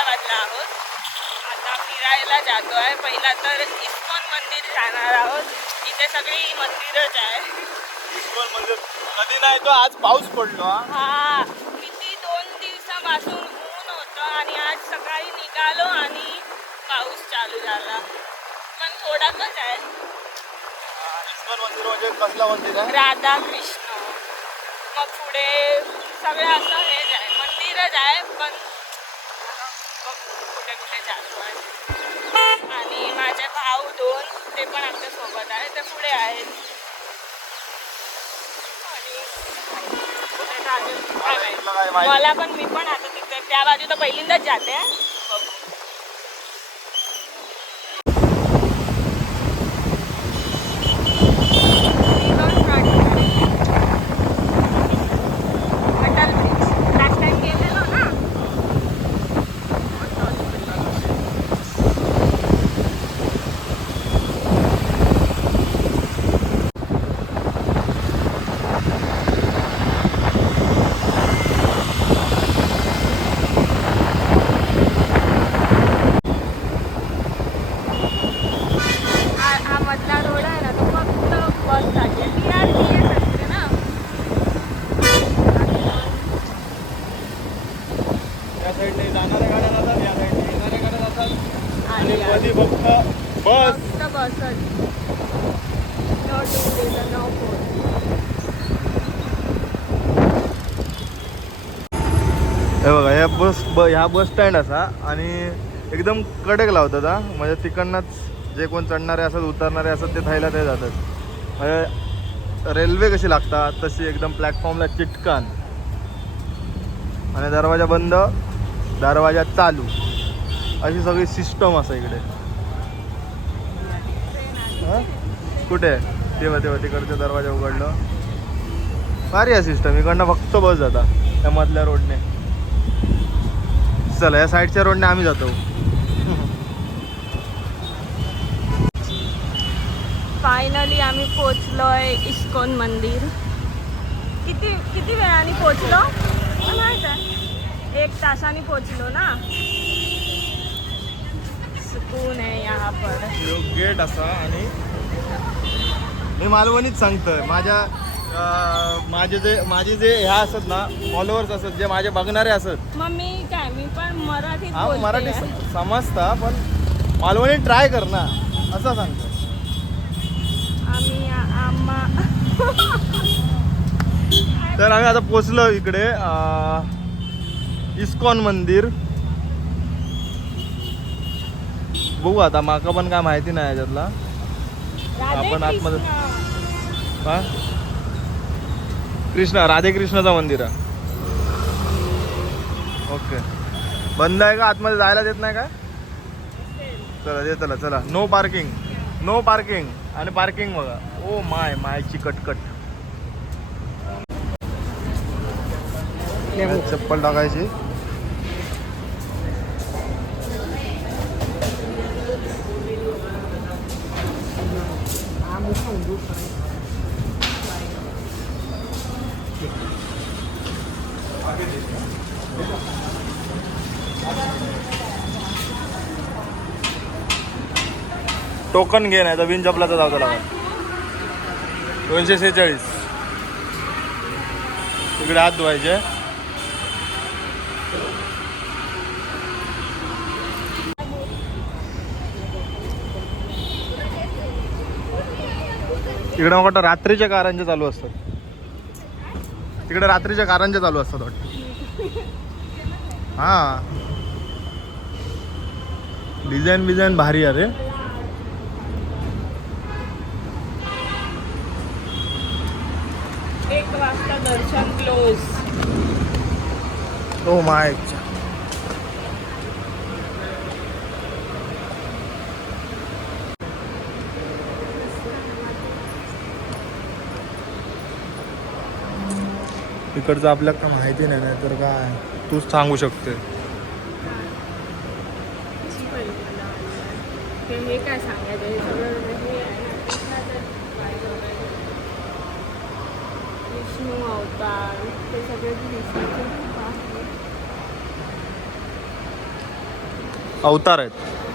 औरंगाबादला आहोत. आता फिरायला जातो आहे पहिला तर इस्कॉन मंदिर जाणार आहोत. इथे सगळी मंदिरच आहे. इस्कॉन मंदिर. कधी नाही तो आज पाऊस पडलो हा. हा किती दोन दिवसापासून ऊन होतं आणि आज सकाळी निघालो आणि पाऊस चालू झाला. पण थोडाच आहे. इस्कॉन मंदिर म्हणजे कसलं मंदिर आहे? राधा कृष्ण मग पुढे सगळं असं हेच आहे मंदिरच आहे पण बघ कुठे कुठे जातो आहे आणि माझे भाऊ दोन ते पण आमच्यासोबत आहे ते पुढे आहेत आणि? मला पण मी पण आता तिथे त्या बाजूला पहिल्यांदाच जाते बघू. अटल ब्रिज लास्ट टाइम गेलेलो ना हा हा मधला रोड आहे ना तो फक्त बससाठी टी आर टी एस असते ना या साईडने जाणाऱ्या गाड्या जातात या साईडने येणाऱ्या गाड्या जातात आणि मध्ये फक्त बस. फक्त बसच. हे बघा या बस ब ह्या बस स्टँड असा आणि एकदम कडक लावतात हा. म्हणजे तिकडनंच जे कोण चढणारे असत उतरणारे असत ते थायला ते जातात. म्हणजे रेल्वे कशी लागतात तशी एकदम प्लॅटफॉर्मला चिटकान. आणि दरवाजा बंद. दरवाजा चालू. अशी सगळी सिस्टम असं इकडे. कुठे? तेव्हा तेव्हा तिकडचं दरवाजा उघडलं. भारी आहे सिस्टम इकडनं फक्त बस जाता. त्या मधल्या रोडने चला या साईडच्या रोडने आम्ही जातो. फायनली आम्ही पोचलोय इस्कॉन मंदिर. किती किती वेळाने पोचलो माहीत आहे. एक तासाने पोचलो ना. सुकून आहे यहाँ पर. गेट असा आणि मी मालवणीच सांगतोय माझ्या अं, माझे जे माझे जे ह्या असत ना फॉलोअर्स असत जे माझे बघणारे असत. मग मी काय मी पण मराठीत हा बोलते. मराठी आहे. स- समजता पण मालवणी ट्राय कर ना असं सांगतो आम्ही आ- आम्हा तर आम्ही आता पोचलो इकडे अं, इस्कॉन मंदिर. बघू आता माका पण काय माहिती नाही याच्यातला. आपण आतमध्ये- कृष्ण. हा? कृष्ण राधे कृष्णाचं मंदिर. आहे ओके. बंद आहे का? आतमध्ये जायला देत नाही का? चला दे चला चला. नो पार्किंग नो पार्किंग आणि पार्किंग बघा. ओ माय मायची कटकट. चप्पल टाकायची. टोकन घे नाही तर विन चपलाचा जाऊ त्याला दोनशे सेहेचाळीस. तिकडे हात धुवायचे. इकडे मग वाटतं रात्रीच्या कारंजे चालू असतात. तिकडे रात्रीच्या कारंजे चालू असतात वाटतं. हा. डिझाईन बिझाईन भारी आहे रे एक वाजता दर्शन क्लोज ओ माय इकडचं आपल्याला काय माहिती नाही नाही तर काय? तूच सांगू शकते. हे काय सांगायचं हे सगळं हे आहे ना, कृष्णाचं पाहिजे वगैरे. विष्णू अवतार ते सगळे विष्णूचे रूप आहे. अवतार आहेत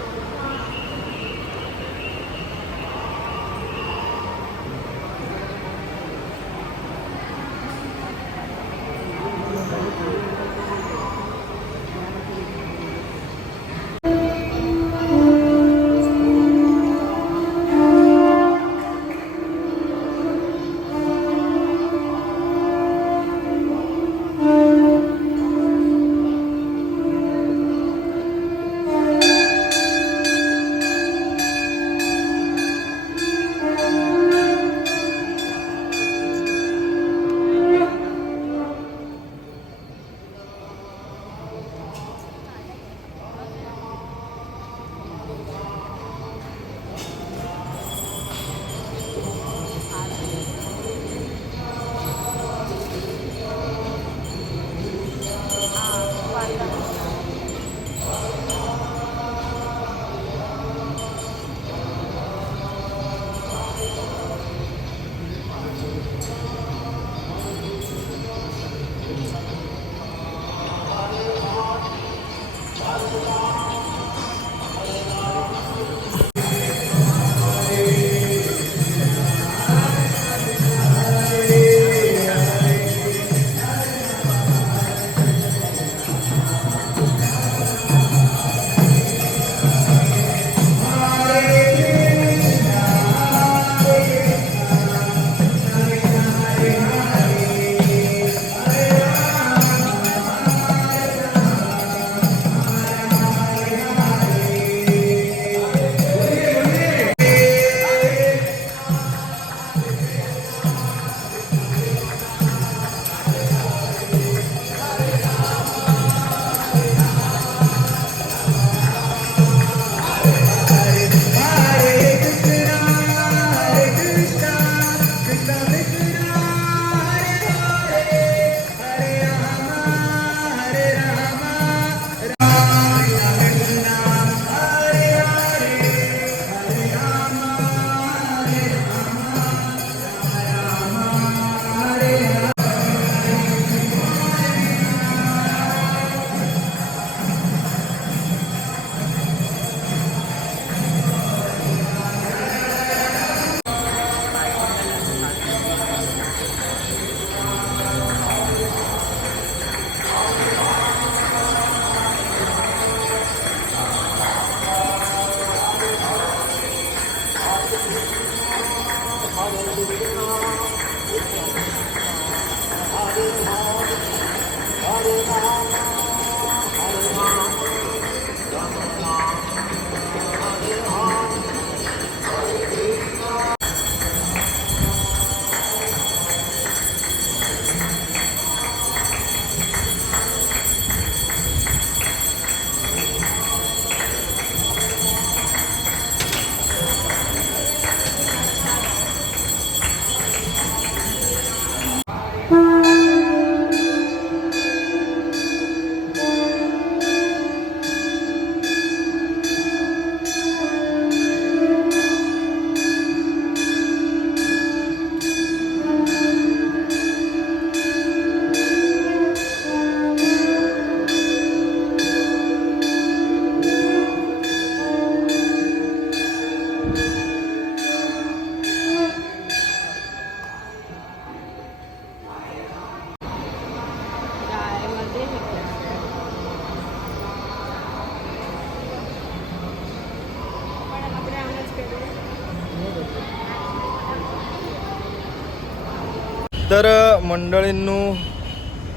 तर मंडळींनो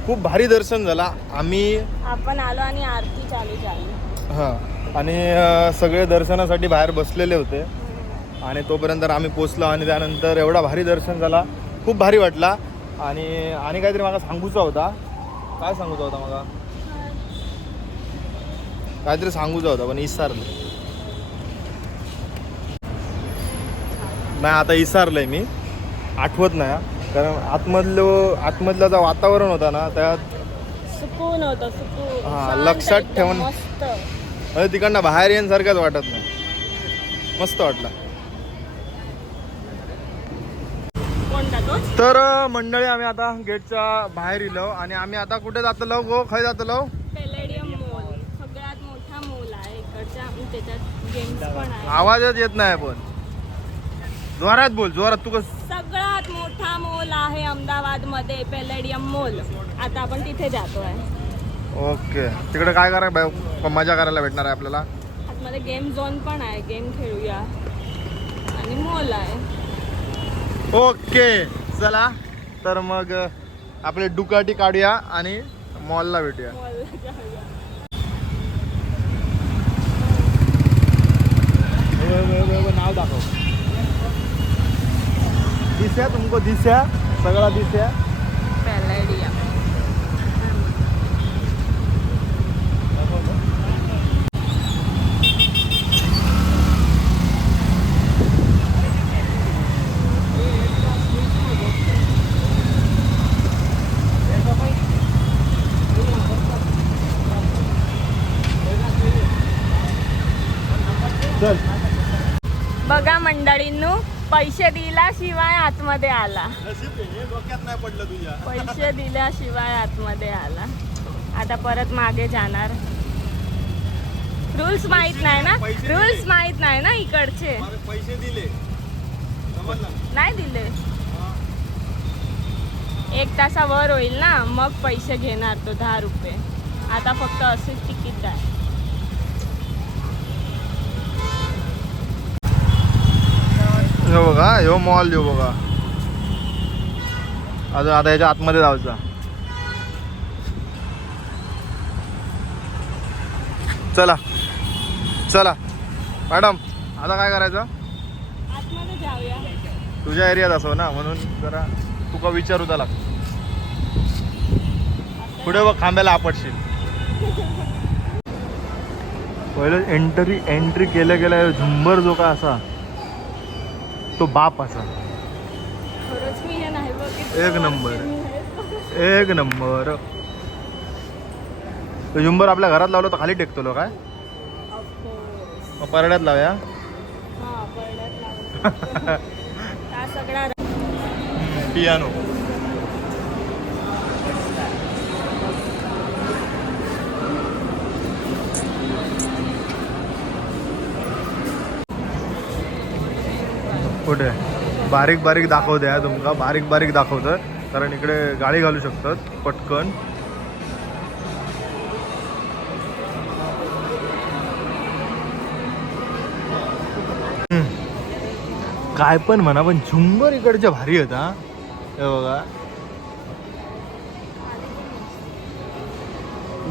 खूप भारी दर्शन झाला. आम्ही आपण आलो आणि आरती चालू झाली. हां. आणि सगळे दर्शनासाठी बाहेर बसलेले होते. आणि तोपर्यंत आम्ही पोचलो आणि त्यानंतर एवढा भारी दर्शन झाला. खूप भारी वाटला. आणि आणि काहीतरी मला सांगूचा होता. काय सांगूचा होता मला काहीतरी सांगूचा होता पण विसरलं नाही आता विसरलंय मी. आठवत नाही. कारण आतमधलं आतमधलं जो वातावरण होता ना त्यात सुकून होतं सुकून. हा, शांत लक्षात एकदम, ठेवून- मस्त. म्हणजे तिकडनं बाहेर येण्यासारखंच वाटत नाही. मस्त वाटलं. कोणता तर अ, मंडळी आम्ही आता गेटच्या बाहेर इलो आणि आम्ही आता कुठे जातलो गो खय जातलो पेलेडियम मॉल. सगळ्यात मोठा मॉल आहे. त्याच्यात गेम्स पण आहे आवाजच येत नाही पण. जोरात बोल जोरात तू कस सगळ्यात मोठा मॉल आहे अहमदाबादमध्ये पेलेडियम मॉल आता आपण तिथे जातोय. ओके. तिकडे काय करा मजा करायला भेटणार आहे आपल्याला? आतमध्ये गेम झोन पण आहे गेम खेळूया. आणि मॉल आहे. ओके. चला तर मग आपले डुकाटी काढूया आणि मॉलला भेटूया. नाव दाखव. दिस्या तुमको दिस्या सगळा दिस्या पेलेडियम चल बघा पैसे दिल्याशिवाय आतमध्ये आला. डोक्यात नाही पडलं तुझ्या. पैसे दिल्याशिवाय आतमध्ये आला. आता परत मागे जाणार. रूल्स माहीत नाही ना. रूल्स माहीत नाही ना इकडचे? पैसे दिले. नाही दिले. एक तासावर होईल ना? मग पैसे घेणार तो दहा रुपये. आता फक्त असेच तिकीट द्या हो बघा ह्यो मॉल ह्यो बघा. अजून आता याच्या आतमध्ये जायचा. चला चला. मॅडम आता काय करायचं? तुझ्या एरियात असो ना म्हणून जरा तुका विचारू त्याला. पुढे बघ खांब्याला आपटशील. पहिलं एंट्री एंट्री केल्या गेल्या झुंबर जो का असा. तो बाप असा. एक नंबर. एक नंबर. तो झुंबर आपल्या घरात लावलं तर खाली टेकतो लो काय परड्यात लावूया. हा. हा पियानो कुठे? बारीक बारीक दाखवते आहे तुमका. बारीक बारीक दाखवतं कारण इकडे गाडी घालू शकतात. पटकन. काय पण म्हणा पण झुंबर इकडच्या भारी आहेत हा. हे बघा.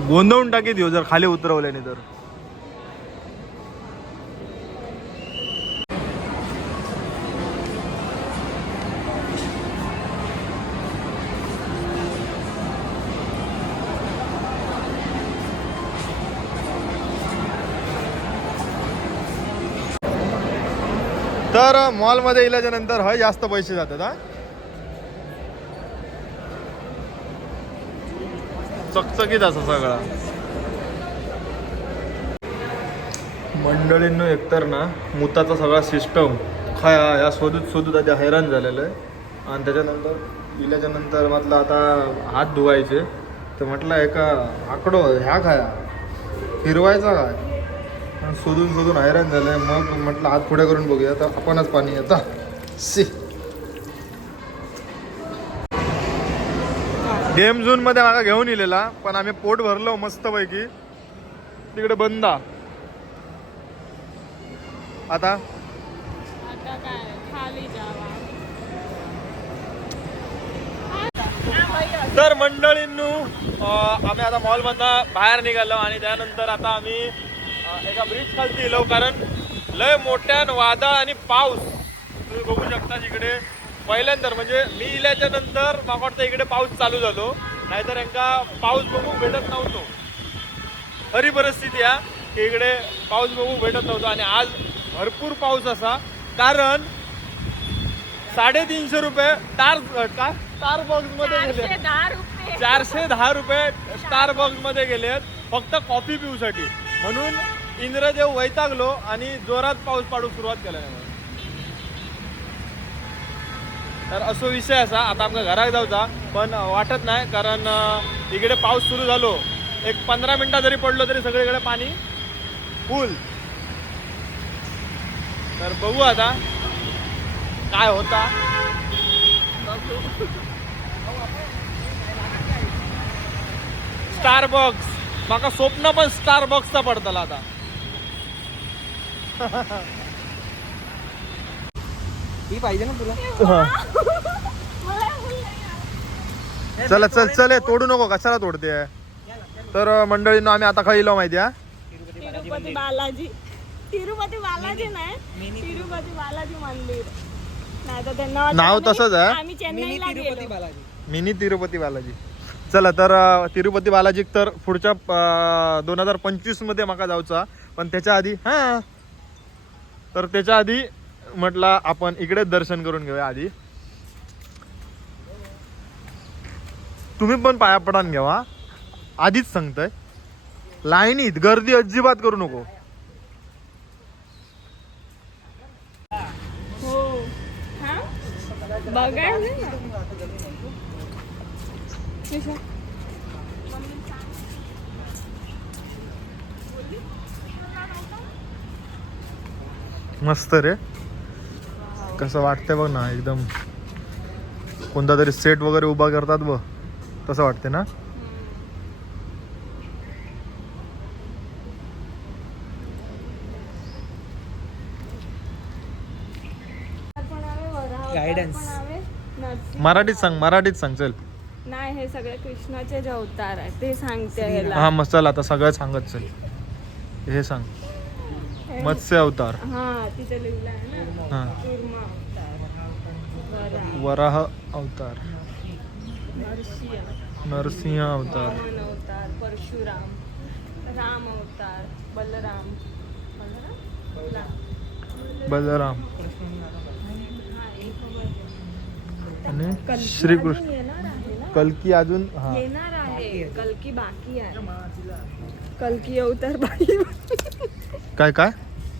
गोंधळून टाकीत येऊ जर खाली उतरवल्याने तर. तर मॉलमध्ये इल्याच्या नंतर हय जास्त पैसे जातात हा? चकचकीत असं सगळा. मंडळींनो एकतर ना मुताचा सगळा सिस्टम काय या शोधूत शोधूत आधी हैराण झालेलं आहे. आणि त्याच्यानंतर इल्याच्या नंतर म्हटलं आता हात धुवायचे. तर म्हटलं एका आकडो ह्या खाया. फिरवायचा काय? शोधून शोधून हैराण झालंय. मग म्हटलं हात पुढे करून बघूया. तर आपणच पाणी येतं. सी गेम झोनमध्ये मागा घेऊन इलेला पण आम्ही पोट भरलो मस्तपैकी. तिकडे बंदा. आता? आता. तर मंडळींनू आम्ही आता मॉलमधनं बाहेर निघालो आणि त्यानंतर आता आम्ही एका ब्रिज खालती गेलो कारण लय मोठ्यान वादळ आणि पाऊस. तुम्ही बघू शकता इकडे पहिल्यांदा म्हणजे मी इल्याच्या नंतर मला वाटतं इकडे पाऊस चालू झालो. नाहीतर यांका पाऊस बघू भेटत नव्हतो. खरी परिस्थिती आहे की इकडे पाऊस बघू भेटत नव्हतो. आणि आज भरपूर पाऊस असा. कारण साडेतीनशे रुपये टार टार स्टार बॉक्समध्ये गेले. चारशे दहा रुपये. स्टार बॉक्समध्ये गेलेत फक्त कॉफी पिऊसाठी. म्हणून इंद्रदेव वैतागलो आणि जोरात पाऊस पाडू सुरुवात केला. तर असो विषय असा आता आमच्या घरात जाऊचा पण वाटत नाही कारण इकडे पाऊस सुरू झालो. एक पंधरा मिनटं जरी पडलो तरी सगळीकडे पाणी फुल तर बघू आता काय होता. स्टारबॉक्स माका स्वप्न पण स्टारबॉक्सचा पडतला आता. ही पाहिजे ना तुला? चला चल चल हे तोडू नको कशाला तोडते. तर मंडळींनो आम्ही आता खाईलो माहिती आहे तिरुपती बालाजी. तिरुपती बालाजी नाही तिरुपती. बालाजी मंदिर. नाही तर त्यांना वाटलं नाव तसंच आहे. आम्ही मिनी चेन्नईला तिरुपती गेलो. बालाजी. मिनी तिरुपती बालाजी. चला तर अं, तिरुपती बालाजी तर पुढच्या दोन हजार पंचवीसमध्ये माका जाऊचा. पण त्याच्या आधी हा? तर त्याच्या आधी म्हटलं आपण इकडेच दर्शन करून घेऊया आधी. तुम्ही पण पाया पडान घेवा. आधीच सांगतोय लाईनीत गर्दी अजिबात करू नको. हो हा बघायचं ना कशा? मस्त रे. कसं वाटतंय बघ ना एकदम. कोणता तरी सेट वगैरे उभा करतात बघ. तसं वाटते ना? नरसिंह मराठीत सांग मराठीत सांग चल. नाही हे सगळे कृष्णाचे जे अवतार आहे ते सांगते ह्याला हा मग चल आता सगळं सांगत चल. हे सांग. मत्स्य अवतार. हा तिथे लिहिलं आहे ना. हा. कूर्म अवतार. वराह, अवतार. नरसिंह. नरसिंह अवतार. वामन अवतार परशुराम राम अवतार बलराम. बलराम? हा, एक. आणि कल्की श्रीकृष्ण. अजून येणार आहे ना? कलकी अजून हा. येणार आहे. कलकी बाकी आहे. कलकी अवतार बाकी काय काय?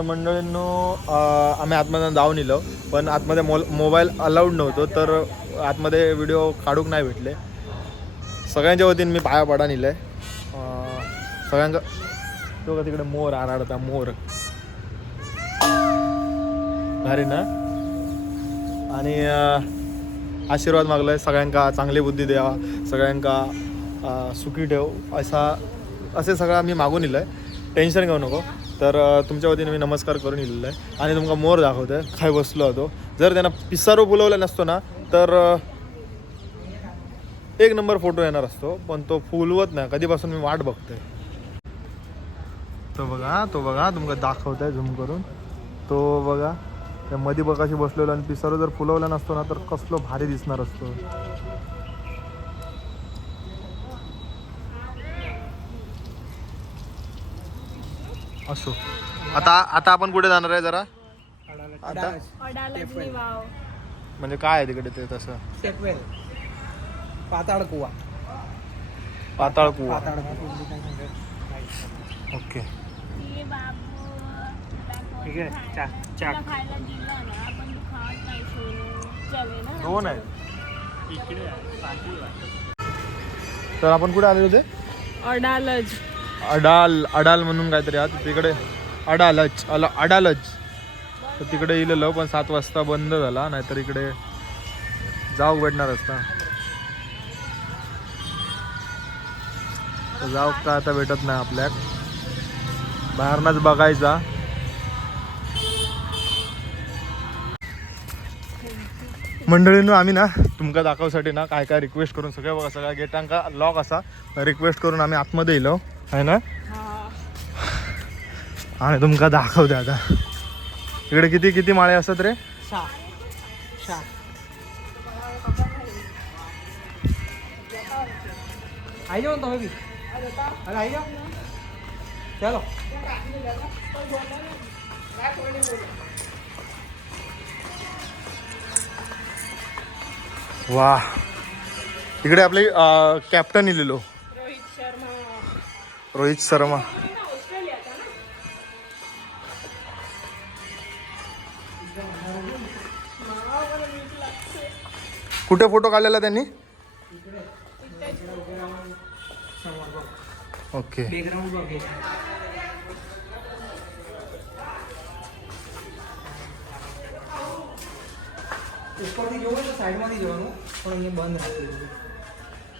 तर मंडळींनो आम्ही आतमध्ये जाऊन इलो पण आतमध्ये मोल मोबाईल अलाउड नव्हतो तर आतमध्ये व्हिडिओ काढूक नाही भेटले. सगळ्यांच्या वतीने मी पाया पडा नेलं सगळ्यांचा तो का तिकडे मोर आराडता मोर. भारी ना? आणि आशीर्वाद मागलाय सगळ्यांका चांगली बुद्धी द्यावा सगळ्यांका सुखी ठेव असा असे सगळं आम्ही मागून इलं आहे टेन्शन घेऊ नको. तर तुमच्या वतीने मी नमस्कार करून इलेलो आहे आणि तुमका मोर दाखवतोय. काय बसलो होतो. जर त्यांना पिसारो बोलवला नसतो ना तर एक नंबर फोटो येणार असतो पण तो फुलवत नाही. कधीपासून मी वाट बघतोय. तो बघा तो बघा तुमका दाखवत आहे झूम करून. तो बघा त्या मधी बघाशी बसलेलो आणि पिसारो जर फुलवला नसतो ना तर कसलो भारी दिसणार असतो. असो. आता आता आपण कुठे जाणार आहे जरा? आता? म्हणजे काय आहे तिकडे ते तसं? पाताळ कुवा. पाताळ कुवा. ओके. ठीक आहे. दोन आहे. तर आपण कुठे आले होते अडालज. अडाल अडाल म्हणून काहीतरी आहात तिकडे अडालच अला अडालच तर तिकडे येलेलो पण सात वाजता बंद झाला नाहीतर इकडे जाऊ भेटणार असता तर जाऊ का आता भेटत नाही आपल्याक. बाहेरनच बघायचा. मंडळीनं आम्ही ना तुमका दाखवसाठी ना काय काय रिक्वेस्ट करून सगळ्या बघा सगळ्या गेटांका लॉक असा. रिक्वेस्ट करून आम्ही आतमध्ये येलो आहे ना? आणि तुमका दाखवते आता. इकडे किती किती माळे असतात रे? चलो. वा इकडे आपले कॅप्टन इलेलो. रोहित शर्मा. कुठे फोटो काढलेला त्यांनी? ओके. बैकग्राउंड बघ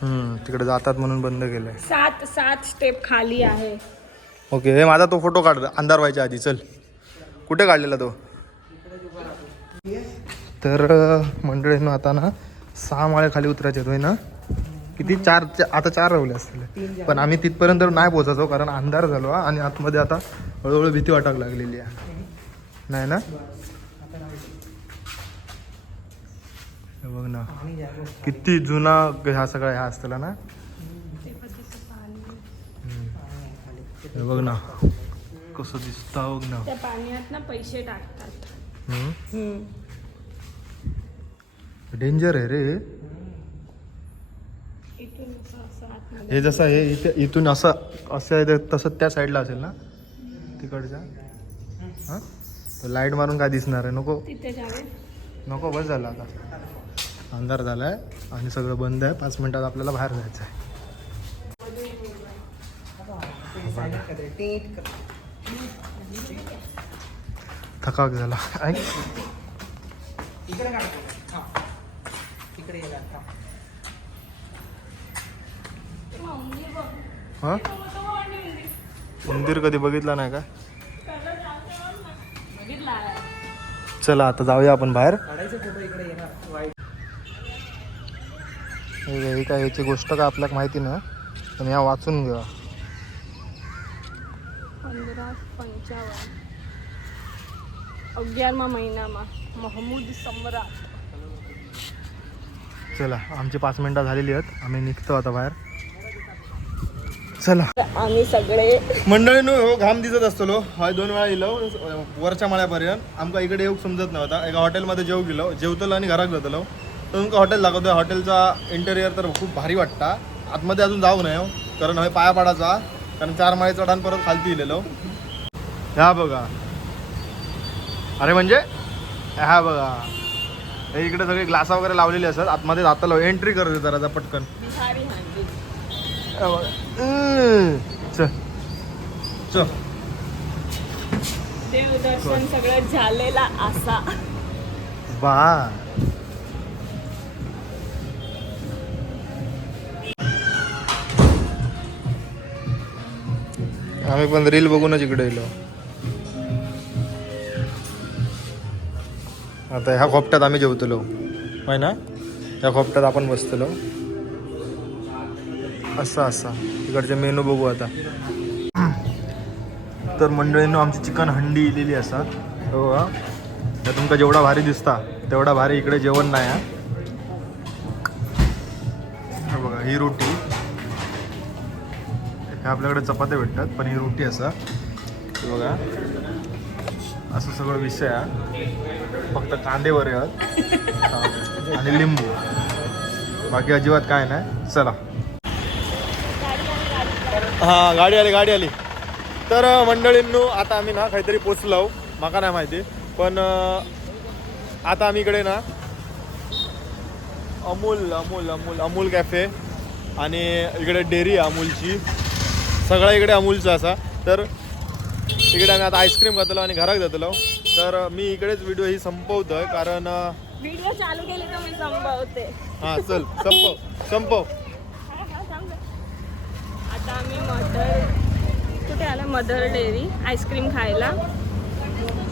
तिकडे जातात म्हणून बंद केलंय. सात सात स्टेप खाली आहे. ओके हे माझा तो फोटो काढ अंधार व्हायच्या आधी चल. कुठे काढलेला तो? तर मंडळींनो आता ना सहा माळे खाली उतरायचे होय ना? किती? चार आता चार राहिले असतील. पण आम्ही तिथपर्यंत नाही पोहोचायचो कारण अंधार झालो आणि आतमध्ये आता हळूहळू भीती वाटायला लागलेली आहे. नाही ना हे बघ ना. किती जुना ह्या सगळ्या ह्या असतील ना? हे बघ ना. कसं दिसता बघ ना. त्या पाण्यात ना पैसे टाकतात. डेंजर आहे रे. हे जसं हे इथे इथून असं असं आहे ते- तसं त्या साईडला असेल ना? तिकडच्या? हां? लाइट मारून काय दिसणार आहे? नको. तिथे जावे. नको बस झालं आता. अंधार झाला आहे आणि सगळं बंद आहे. पाच मिनिटात आपल्याला बाहेर जायचं आहे थकाक झाला हां? मंदिर कधी बघितलं नाही का? चला आता जाऊया आपण बाहेर काढायचे फोटो इकडे येणार वाईट हे काय याची गोष्ट का आपल्याला माहिती ना पण या वाचून घ्या. महिनामा महमूद सम्राट. चला आमची पाच मिनटं झालेली आहेत. आम्ही निघतो आता बाहेर. चला. आम्ही सगळे मंडळी हो घाम दिसत असतो हय दोन वेळा येलो वरच्या माळ्यापर्यंत. आमका इकडे येऊ समजत नव्हता. एका हॉटेलमध्ये जेव गेलो. जेवतलो आणि घरात जातलो. तुमका हॉटेल दाखवतो हॉटेलचा इंटेरियर तर खूप भारी वाटता. आतमध्ये अजून जाऊ नये हो. कारण हय पाया पाडाचा कारण चार माळी चढान परत खालती इलेलो ह्या बघा. अरे म्हणजे? ह्या बघा. हे इकडे सगळे ग्लासा वगैरे लावलेले असतात. आतमध्ये जातलो. एंट्री करत जरा पटकन. देवदर्शन सगळं झालेला असा. बा आम्ही पण रील बघूनच इकडे येलो आता ह्या खोपट्यात आम्ही जेवतलो. होय ना? ह्या खोपट्यात आपण बसतलो. असं असा. इकडचे मेनू बघू आता. तर मंडळीनं आमची चिकन हंडी इलेली असा हो तर तुमका जेवढा भारी दिसता तेवढा भारी इकडे जेवण नाही हा. हे बघा ही रोटी. आपल्याकडे चपात्या भेटतात पण ही रोटी असा. बघा. असं सगळं विषय आहे फक्त कांदे वरे. आणि लिंबू. बाकी अजिबात काय नाही. चला. हा गाडी आली गाडी आली. तर मंडळींनो आता आम्ही ना काहीतरी पोचलो माका नाही माहिती. पण आता आम्ही इकडे ना अमूल अमूल अमूल अमूल कॅफे आणि इकडे डेअरी अमूलची. सगळं इकडे अमूलचं असा. तर इकडे आम्ही आता आईस्क्रीम खातलो आणि घरात जातलो. तर मी इकडेच व्हिडिओ ही संपवतोय कारण व्हिडिओ चालू केली तर मी संपवते. हा चल संपव संपव. आता आम्ही मदर कुठे आला? मदर डेअरी आईस्क्रीम खायला.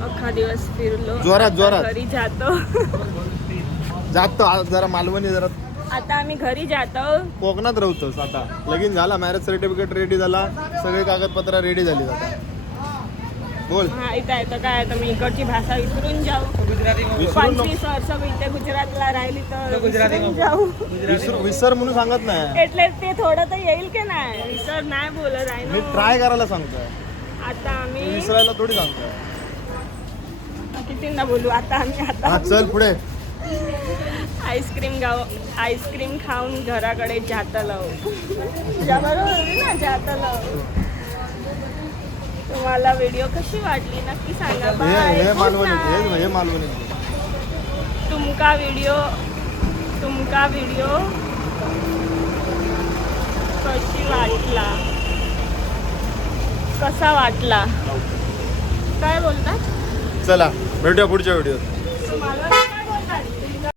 अख्खा दिवस फिरलो. जोरात, जोरात. घरी जातो. जातो आ- जरा मालवणी जरा आता आम्ही घरी जातो कोकणात राहतोस आता लगीन झाला मॅरेज सर्टिफिकेट रेडी झाला सगळे कागदपत्र रेडी झाली आता बोल हा इथं येतं काय तर मी इकडची भाषा विसरून जाऊ गुजराती में विसरून नको. पंचवीस वर्ष इथे गुजरातला राहिली तर तो गुजराती विसरून नको. जाऊ विसर विसर म्हणून सांगत नाही એટલે ते थोडं तर येईल की नाही विसर नाही बोलत आहे मी ना ट्राय करायला सांगतोय आता मी आम्ही विसरायला थोडी सांगतोय कितींदा बोलू आता आम्ही आता हा चल पुढे आईस्क्रीम गाव आईस्क्रीम खाऊन घराकडे जातलो ना जातलो तुम्हाला व्हिडिओ कशी वाटली? नक्की सांगा. हे बाय तुमका व्हिडिओ तुमका व्हिडिओ कशी वाटला? कसा वाटला? काय बोलता? चला भेटूया पुढच्या व्हिडिओत तुम्हाला